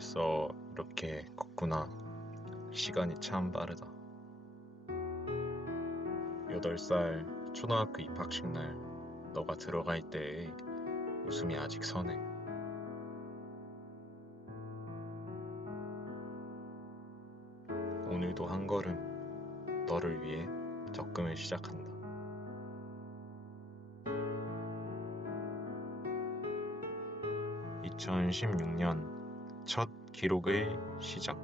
벌써 이렇게 컸구나. 시간이 참 빠르다. 8살 초등학교 입학식 날 너가 들어갈 때의 웃음이 아직 선해. 오늘도 한 걸음 너를 위해 적금을 시작한다. 2016년 첫 기록의 시작.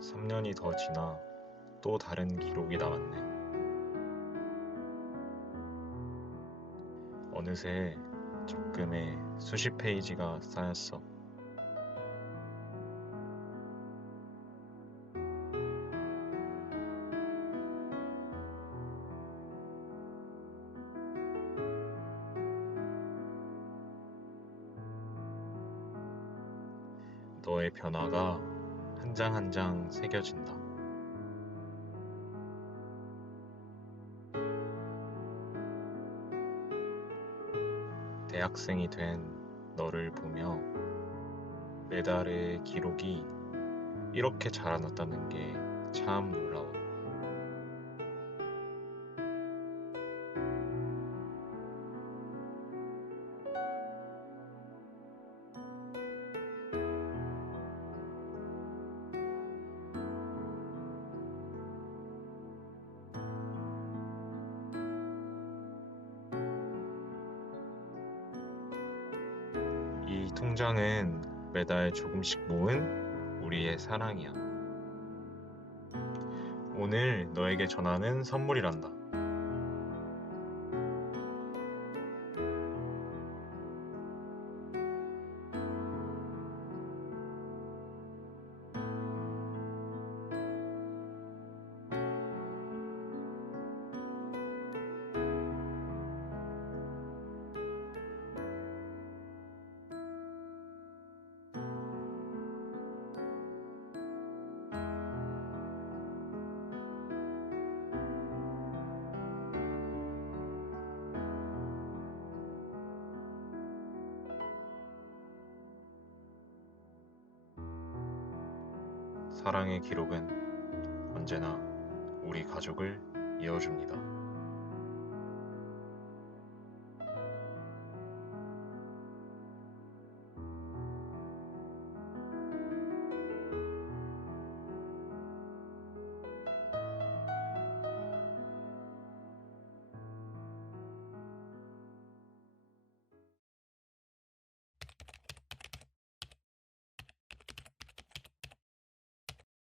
삼 년이 더 지나 또 다른 기록이 나왔네. 어느새 적금에 수십 페이지가 쌓였어. 너의 변화가 한 장 한 장 새겨진다. 대학생이 된 너를 보며 메달의 기록이 이렇게 자라났다는 게 참 놀라워. 통장은 매달 조금씩 모은 우리의 사랑이야. 오늘 너에게 전하는 선물이란다. 사랑의 기록은 언제나 우리 가족을 이어줍니다.